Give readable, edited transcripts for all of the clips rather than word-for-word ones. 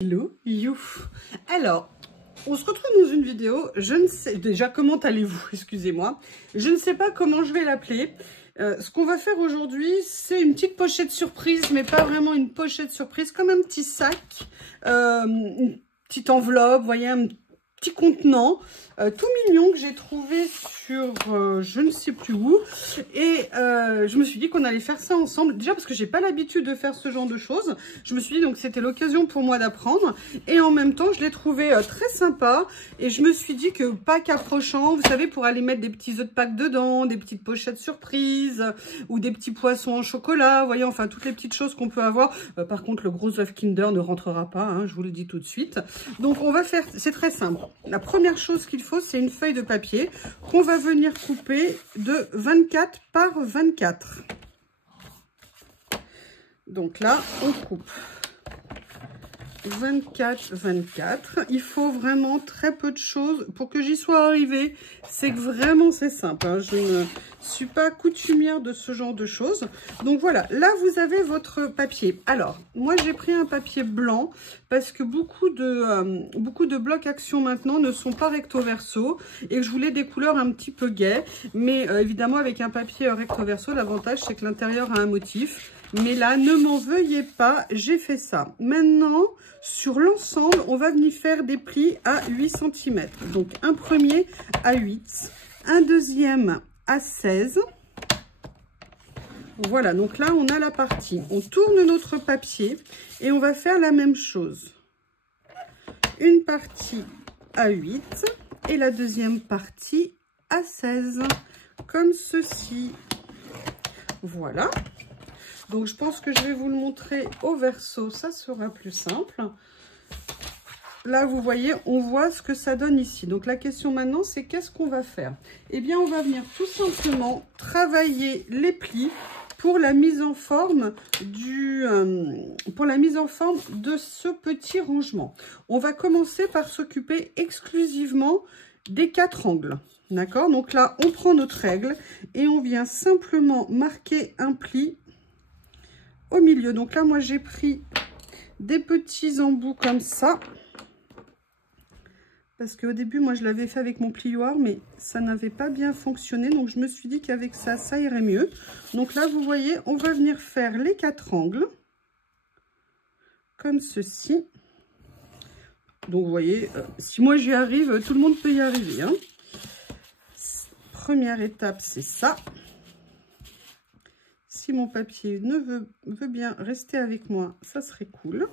Hello, you. Alors, on se retrouve dans une vidéo, je ne sais, déjà comment allez-vous, excusez-moi, je ne sais pas comment je vais l'appeler. Ce qu'on va faire aujourd'hui, c'est une petite pochette surprise, mais pas vraiment une pochette surprise, comme un petit sac, une petite enveloppe, vous voyez, un petit contenant, tout mignon que j'ai trouvé sur je ne sais plus où. Et je me suis dit qu'on allait faire ça ensemble. Déjà parce que j'ai pas l'habitude de faire ce genre de choses. Je me suis dit donc c'était l'occasion pour moi d'apprendre. Et en même temps, je l'ai trouvé très sympa. Et je me suis dit que Pâques approchant, vous savez, pour aller mettre des petits œufs de Pâques dedans, des petites pochettes surprises, ou des petits poissons en chocolat, vous voyez, enfin toutes les petites choses qu'on peut avoir. Par contre, le gros œuf Kinder ne rentrera pas, hein, je vous le dis tout de suite. Donc on va faire, c'est très simple. La première chose qu'il faut, c'est une feuille de papier qu'on va venir couper de 24 par 24. Donc là, on coupe 24, 24. Il faut vraiment très peu de choses pour que j'y sois arrivée. C'est que vraiment, c'est simple, hein. Je ne suis pas coutumière de ce genre de choses. Donc voilà, là, vous avez votre papier. Alors, moi, j'ai pris un papier blanc parce que beaucoup de blocs action maintenant ne sont pas recto verso et que je voulais des couleurs un petit peu gaies. Mais évidemment, avec un papier recto verso, l'avantage, c'est que l'intérieur a un motif. Mais là, ne m'en veuillez pas, j'ai fait ça. Maintenant, sur l'ensemble, on va venir faire des plis à 8 cm. Donc, un premier à 8, un deuxième à 16. Voilà, donc là, on a la partie. On tourne notre papier et on va faire la même chose. Une partie à 8 et la deuxième partie à 16, comme ceci. Voilà. Donc, je pense que je vais vous le montrer au verso, ça sera plus simple. Là, vous voyez, on voit ce que ça donne ici. Donc, la question maintenant, c'est qu'est-ce qu'on va faire? Eh bien, on va venir tout simplement travailler les plis pour la mise en forme de ce petit rangement. On va commencer par s'occuper exclusivement des 4 angles. D'accord? Donc là, on prend notre règle et on vient simplement marquer un pli au milieu. Donc là, moi, j'ai pris des petits embouts comme ça. Parce qu'au début, moi, je l'avais fait avec mon plioir, mais ça n'avait pas bien fonctionné. Donc, je me suis dit qu'avec ça, ça irait mieux. Donc là, vous voyez, on va venir faire les 4 angles. Comme ceci. Donc, vous voyez, si moi, j'y arrive, tout le monde peut y arriver, hein. Première étape, c'est ça. Si mon papier veut bien rester avec moi, ça serait cool.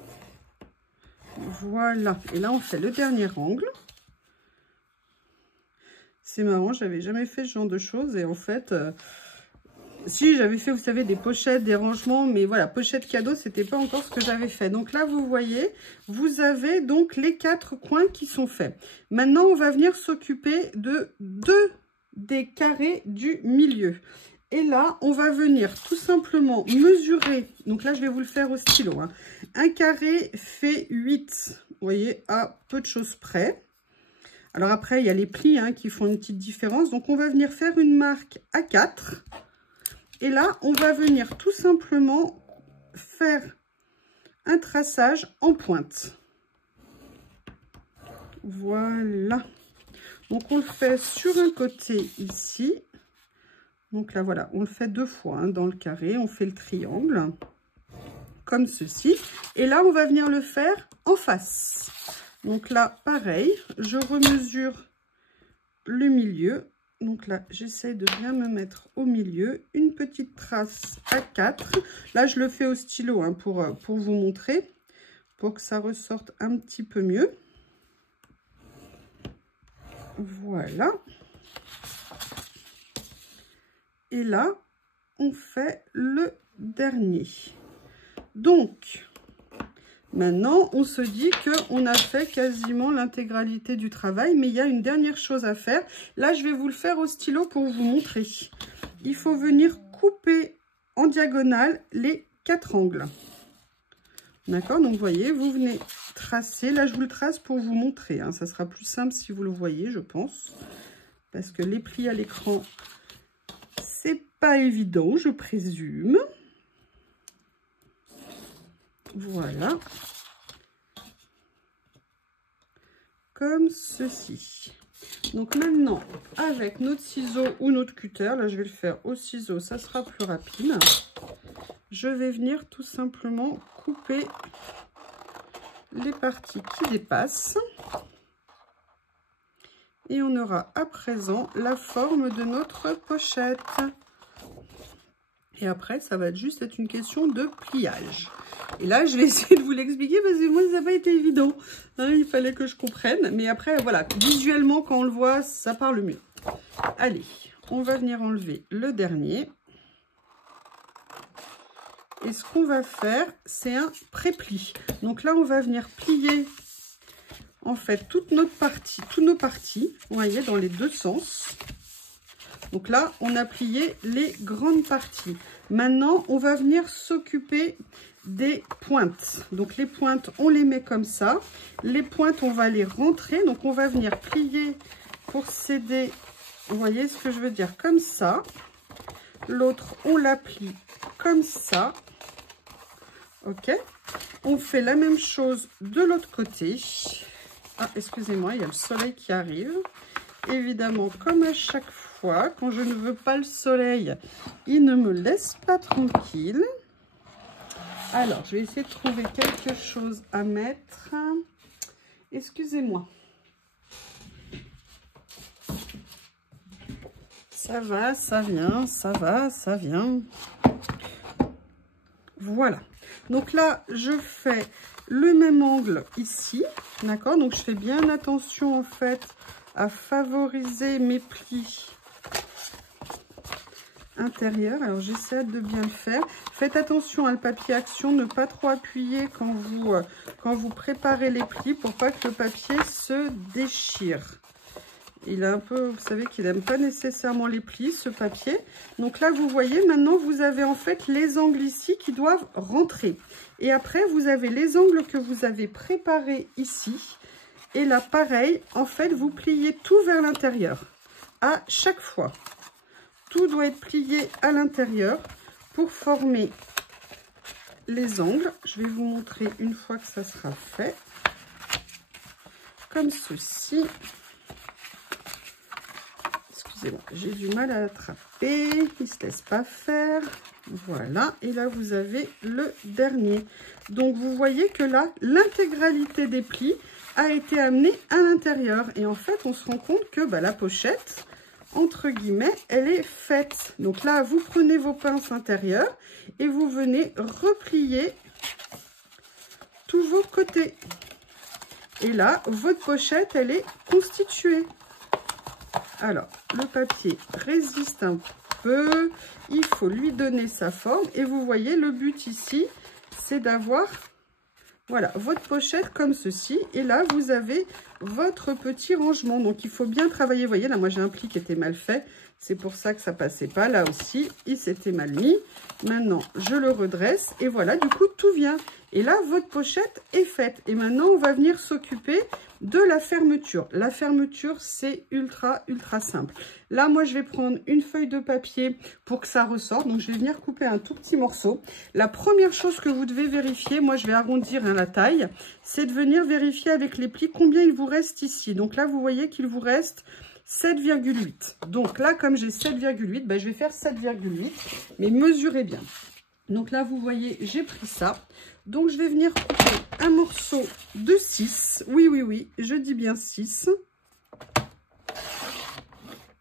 Voilà. Et là, on fait le dernier angle. C'est marrant, j'avais jamais fait ce genre de choses. Et en fait, si j'avais fait, vous savez, des pochettes, des rangements. Mais voilà, pochette cadeau, c'était pas encore ce que j'avais fait. Donc là, vous voyez, vous avez donc les 4 coins qui sont faits. Maintenant, on va venir s'occuper de 2 des carrés du milieu. Et là, on va venir tout simplement mesurer. Donc là, je vais vous le faire au stylo, hein. Un carré fait 8, vous voyez, à peu de choses près. Alors après, il y a les plis, hein, qui font une petite différence. Donc, on va venir faire une marque à 4. Et là, on va venir tout simplement faire un traçage en pointe. Voilà. Donc, on le fait sur un côté ici. Donc là, voilà, on le fait 2 fois, hein, dans le carré. On fait le triangle, comme ceci. Et là, on va venir le faire en face. Donc là, pareil, je remesure le milieu. Donc là, j'essaie de bien me mettre au milieu. Une petite trace à 4. Là, je le fais au stylo, hein, pour vous montrer, pour que ça ressorte un petit peu mieux. Voilà. Et là, on fait le dernier. Donc, maintenant, on se dit qu'on a fait quasiment l'intégralité du travail, mais il y a une dernière chose à faire. Là, je vais vous le faire au stylo pour vous montrer. Il faut venir couper en diagonale les 4 angles. D'accord? Donc, vous voyez, vous venez tracer. Là, je vous le trace pour vous montrer, hein. Ça sera plus simple si vous le voyez, je pense. Parce que les plis à l'écran, c'est pas évident, je présume. Voilà. comme ceci. Donc maintenant, avec notre ciseau ou notre cutter, là je vais le faire au ciseau, ça sera plus rapide. Je vais venir tout simplement couper les parties qui dépassent. Et on aura à présent la forme de notre pochette. Et après, ça va juste être une question de pliage. Et là, je vais essayer de vous l'expliquer parce que moi, ça n'a pas été évident. Hein, il fallait que je comprenne. Mais après, voilà, visuellement, quand on le voit, ça parle mieux. Allez, on va venir enlever le dernier. Et ce qu'on va faire, c'est un pré-pli. Donc là, on va venir plier, en fait, toutes nos parties, vous voyez, dans les deux sens. Donc là, on a plié les grandes parties. Maintenant, on va venir s'occuper des pointes. Donc les pointes, on les met comme ça. Les pointes, on va les rentrer. Donc on va venir plier pour s'aider. Vous voyez ce que je veux dire? Comme ça. L'autre, on la plie comme ça. Ok. On fait la même chose de l'autre côté. Ah, excusez-moi, il y a le soleil qui arrive. Évidemment, comme à chaque fois, quand je ne veux pas le soleil, il ne me laisse pas tranquille. Alors, je vais essayer de trouver quelque chose à mettre. Excusez-moi. Ça va, ça vient, ça va, ça vient. Voilà. Donc là, je fais le même angle ici. D'accord? Donc, je fais bien attention, en fait, à favoriser mes plis intérieurs. Alors, j'essaie de bien le faire. Faites attention à le papier action, ne pas trop appuyer quand vous préparez les plis pour pas que le papier se déchire. Il est un peu, vous savez qu'il n'aime pas nécessairement les plis, ce papier. Donc là, vous voyez, maintenant, vous avez en fait les angles ici qui doivent rentrer. Et après, vous avez les angles que vous avez préparés ici. Et là, pareil, en fait, vous pliez tout vers l'intérieur. À chaque fois. Tout doit être plié à l'intérieur pour former les angles. Je vais vous montrer une fois que ça sera fait. Comme ceci. Excusez-moi, j'ai du mal à l'attraper. Il ne se laisse pas faire. Voilà. Et là, vous avez le dernier. Donc, vous voyez que là, l'intégralité des plis a été amenée à l'intérieur. Et en fait, on se rend compte que la pochette, entre guillemets, elle est faite. Donc là, vous prenez vos pinces intérieures et vous venez replier tous vos côtés. Et là, votre pochette, elle est constituée. Alors, le papier résiste un peu. Il faut lui donner sa forme. Et vous voyez, le but ici, c'est d'avoir, voilà, votre pochette comme ceci. Et là, vous avez votre petit rangement. Donc, il faut bien travailler. Vous voyez, là, moi, j'ai un pli qui était mal fait. C'est pour ça que ça passait pas. Là aussi, il s'était mal mis. Maintenant, je le redresse. Et voilà, du coup, tout vient. Et là, votre pochette est faite. Et maintenant, on va venir s'occuper de la fermeture. La fermeture, c'est ultra simple. Là, moi, je vais prendre une feuille de papier pour que ça ressorte. Donc, je vais venir couper un tout petit morceau. La première chose que vous devez vérifier, moi, je vais arrondir la taille, c'est de venir vérifier avec les plis combien il vous reste ici. Donc là, vous voyez qu'il vous reste 7,8. Donc là, comme j'ai 7,8, je vais faire 7,8, mais mesurez bien. Donc là, vous voyez, j'ai pris ça. Donc, je vais venir couper un morceau de 6. Oui, je dis bien 6.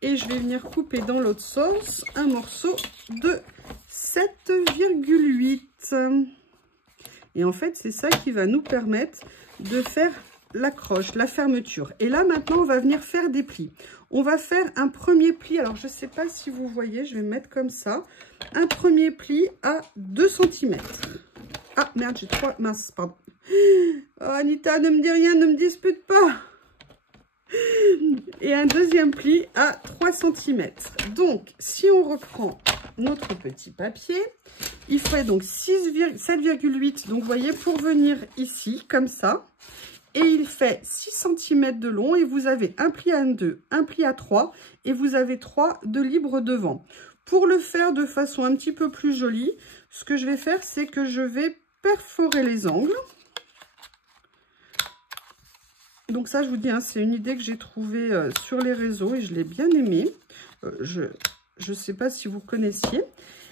Et je vais venir couper dans l'autre sens un morceau de 7,8. Et en fait, c'est ça qui va nous permettre de faire l'accroche, la fermeture. Et là, maintenant, on va venir faire des plis. On va faire un premier pli. Alors, je ne sais pas si vous voyez, je vais mettre comme ça. Un premier pli à 2 cm. Ah, merde, j'ai 3... Mince, pardon. Oh, Anita, ne me dis rien, ne me dispute pas. Et un deuxième pli à 3 cm. Donc, si on reprend notre petit papier, il ferait donc 7,8. Donc, vous voyez, pour venir ici, comme ça. Et il fait 6 cm de long. Et vous avez un pli à 2, un pli à 3. Et vous avez 3 de libre devant. Pour le faire de façon un petit peu plus jolie, ce que je vais faire, c'est que je vais perforer les angles. Donc ça, je vous dis, hein, c'est une idée que j'ai trouvée sur les réseaux et je l'ai bien aimée. Je ne sais pas si vous connaissiez.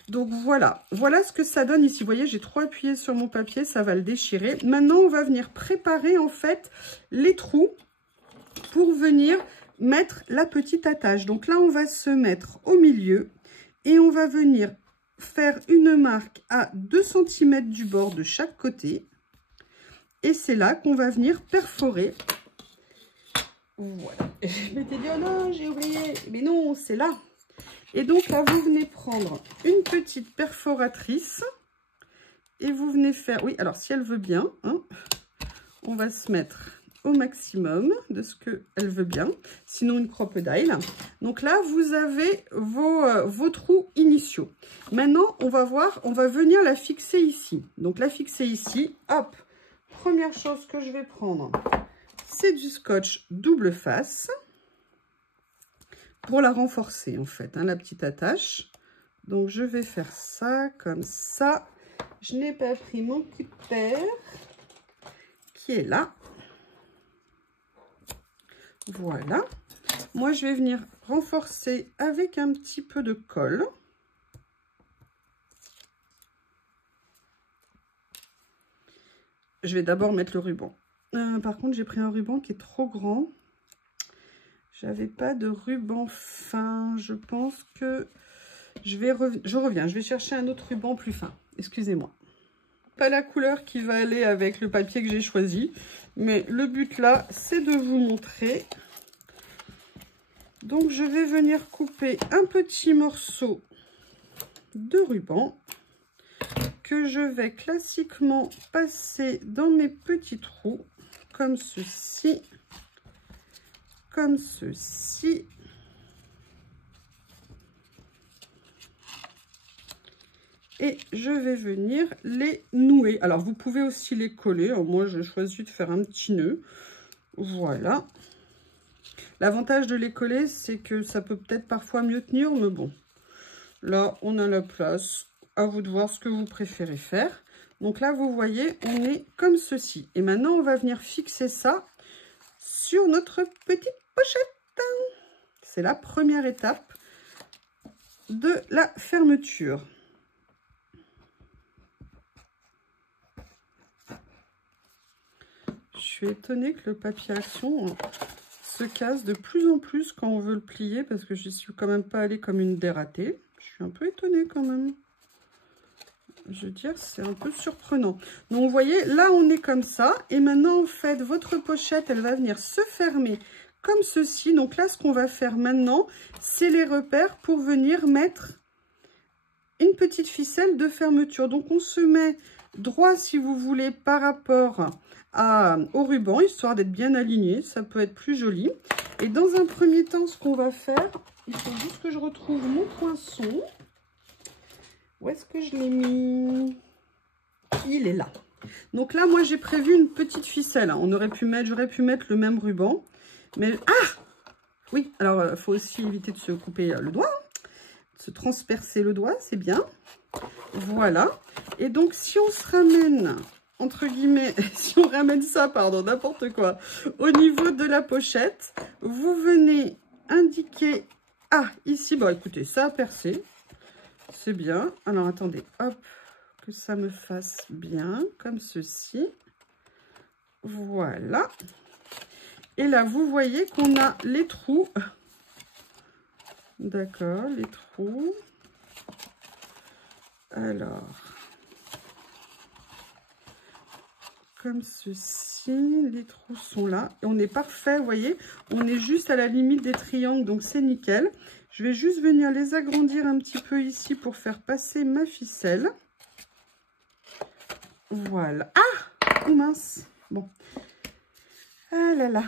Donc voilà, voilà ce que ça donne ici. Vous voyez, j'ai trop appuyé sur mon papier, ça va le déchirer. Maintenant, on va venir préparer en fait les trous pour venir mettre la petite attache. Donc là, on va se mettre au milieu et on va venir faire une marque à 2 cm du bord de chaque côté. Et c'est là qu'on va venir perforer. Voilà. Je m'étais dit, oh non, j'ai oublié. Mais non, c'est là. Et donc là, vous venez prendre une petite perforatrice. Et vous venez faire... Oui, alors si elle veut bien, hein, on va se mettre au maximum de ce qu'elle veut bien. Sinon, une crocodile. Donc là, vous avez vos trous initiaux. Maintenant, on va voir, on va venir la fixer ici. Donc la fixer ici, hop. Première chose que je vais prendre, c'est du scotch double face pour la renforcer en fait, hein, la petite attache. Donc je vais faire ça comme ça. Je n'ai pas pris mon cutter qui est là. Voilà. Moi je vais venir renforcer avec un petit peu de colle. Je vais d'abord mettre le ruban. Par contre, j'ai pris un ruban qui est trop grand. J'avais pas de ruban fin. Je pense que je reviens. Je vais chercher un autre ruban plus fin. Excusez-moi. Pas la couleur qui va aller avec le papier que j'ai choisi. Mais le but là, c'est de vous montrer. Donc, je vais venir couper un petit morceau de ruban que je vais classiquement passer dans mes petits trous, comme ceci, comme ceci. Et je vais venir les nouer. Alors, vous pouvez aussi les coller. Alors, moi, j'ai choisi de faire un petit nœud. Voilà. L'avantage de les coller, c'est que ça peut peut-être parfois mieux tenir, mais bon. Là, on a la place. À vous de voir ce que vous préférez faire. Donc là, vous voyez, on est comme ceci. Et maintenant, on va venir fixer ça sur notre petite pochette. C'est la première étape de la fermeture. Je suis étonnée que le papier action se casse de plus en plus quand on veut le plier parce que je ne suis quand même pas allée comme une dératée. Je suis un peu étonnée quand même. Je veux dire, c'est un peu surprenant. Donc, vous voyez, là, on est comme ça. Et maintenant, en fait, votre pochette, elle va venir se fermer comme ceci. Donc là, ce qu'on va faire maintenant, c'est les repères pour venir mettre une petite ficelle de fermeture. Donc, on se met droit, si vous voulez, par rapport au ruban, histoire d'être bien aligné. Ça peut être plus joli. Et dans un premier temps, ce qu'on va faire, il faut juste que je retrouve mon poinçon. Où est-ce que je l'ai mis? Il est là. Donc là, moi, j'ai prévu une petite ficelle. On aurait pu mettre, j'aurais pu mettre le même ruban. Mais, ah! Oui, alors, il faut aussi éviter de se couper le doigt. De se transpercer le doigt, c'est bien. Voilà. Et donc, si on se ramène, entre guillemets, si on ramène ça, pardon, n'importe quoi, au niveau de la pochette, vous venez indiquer, ah, ici, bon, écoutez, ça a percé. C'est bien. Alors, attendez, hop, que ça me fasse bien, comme ceci. Voilà. Et là, vous voyez qu'on a les trous. D'accord, les trous. Alors, comme ceci, les trous sont là. Et on est parfait, vous voyez, on est juste à la limite des triangles, donc c'est nickel. Je vais juste venir les agrandir un petit peu ici pour faire passer ma ficelle. Voilà. Ah! Oh mince. Bon. Ah là là.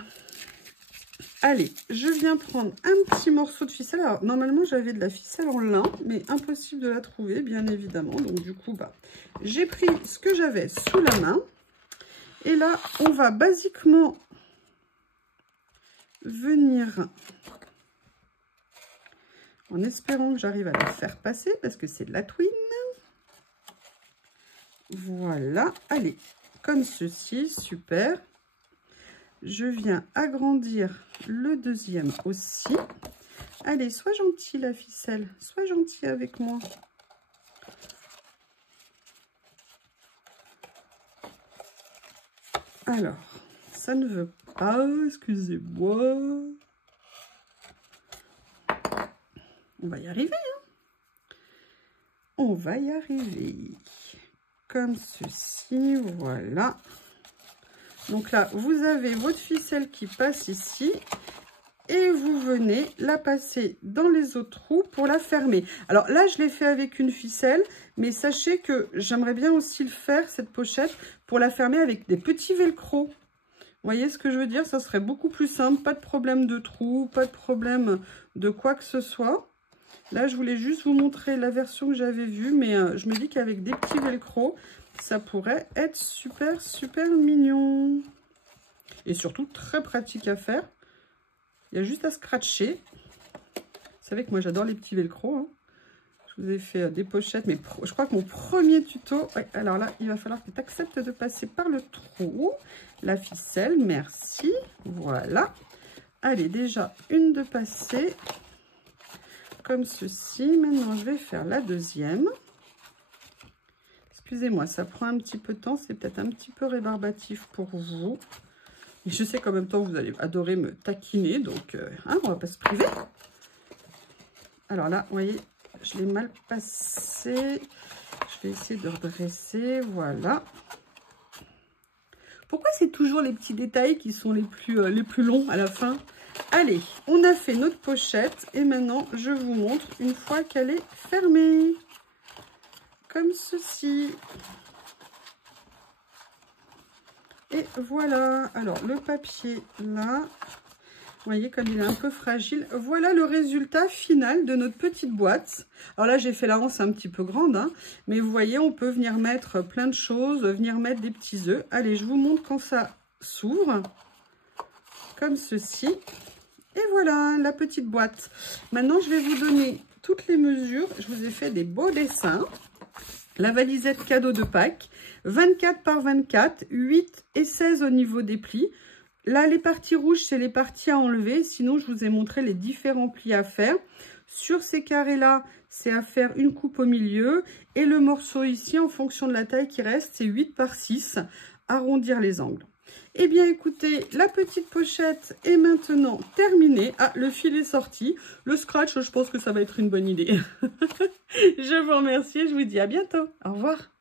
Allez, je viens prendre un petit morceau de ficelle. Alors, normalement, j'avais de la ficelle en lin, mais impossible de la trouver, bien évidemment. Donc, du coup, bah, j'ai pris ce que j'avais sous la main. Et là, on va basiquement venir... en espérant que j'arrive à la faire passer parce que c'est de la twine. Voilà, allez, comme ceci, super. Je viens agrandir le deuxième aussi. Allez, sois gentil la ficelle, sois gentil avec moi. Alors, ça ne veut pas, excusez-moi. On va y arriver, hein. On va y arriver. Comme ceci, voilà. Donc là, vous avez votre ficelle qui passe ici. Et vous venez la passer dans les autres trous pour la fermer. Alors là, je l'ai fait avec une ficelle, mais sachez que j'aimerais bien aussi le faire, cette pochette, pour la fermer avec des petits velcro. Vous voyez ce que je veux dire? Ça serait beaucoup plus simple, pas de problème de trous, pas de problème de quoi que ce soit. Là, je voulais juste vous montrer la version que j'avais vue, mais je me dis qu'avec des petits velcro, ça pourrait être super, super mignon. Et surtout, très pratique à faire. Il y a juste à scratcher. Vous savez que moi, j'adore les petits velcro. Hein. Je vous ai fait des pochettes, mais je crois que mon premier tuto... Ouais, alors là, il va falloir que tu acceptes de passer par le trou. La ficelle, merci. Voilà. Allez, déjà, une de passer. Comme ceci. Maintenant, je vais faire la deuxième. Excusez-moi, ça prend un petit peu de temps. C'est peut-être un petit peu rébarbatif pour vous. Et je sais qu'en même temps, vous allez adorer me taquiner, donc hein, on va pas se priver. Alors là, vous voyez, je l'ai mal passé. Je vais essayer de redresser, voilà. Pourquoi c'est toujours les petits détails qui sont les plus longs à la fin? Allez, on a fait notre pochette et maintenant, je vous montre une fois qu'elle est fermée. Comme ceci. Et voilà, alors le papier là, vous voyez comme il est un peu fragile. Voilà le résultat final de notre petite boîte. Alors là, j'ai fait la hanse un petit peu grande, hein, mais vous voyez, on peut venir mettre plein de choses, venir mettre des petits œufs. Allez, je vous montre quand ça s'ouvre, comme ceci. Et voilà, la petite boîte. Maintenant, je vais vous donner toutes les mesures. Je vous ai fait des beaux dessins. La valisette cadeau de Pâques, 24 par 24, 8 et 16 au niveau des plis. Là, les parties rouges, c'est les parties à enlever. Sinon, je vous ai montré les différents plis à faire. Sur ces carrés-là, c'est à faire une coupe au milieu. Et le morceau ici, en fonction de la taille qui reste, c'est 8 par 6. Arrondir les angles. Eh bien, écoutez, la petite pochette est maintenant terminée. Ah, le fil est sorti. Le scratch, je pense que ça va être une bonne idée. Je vous remercie et je vous dis à bientôt. Au revoir.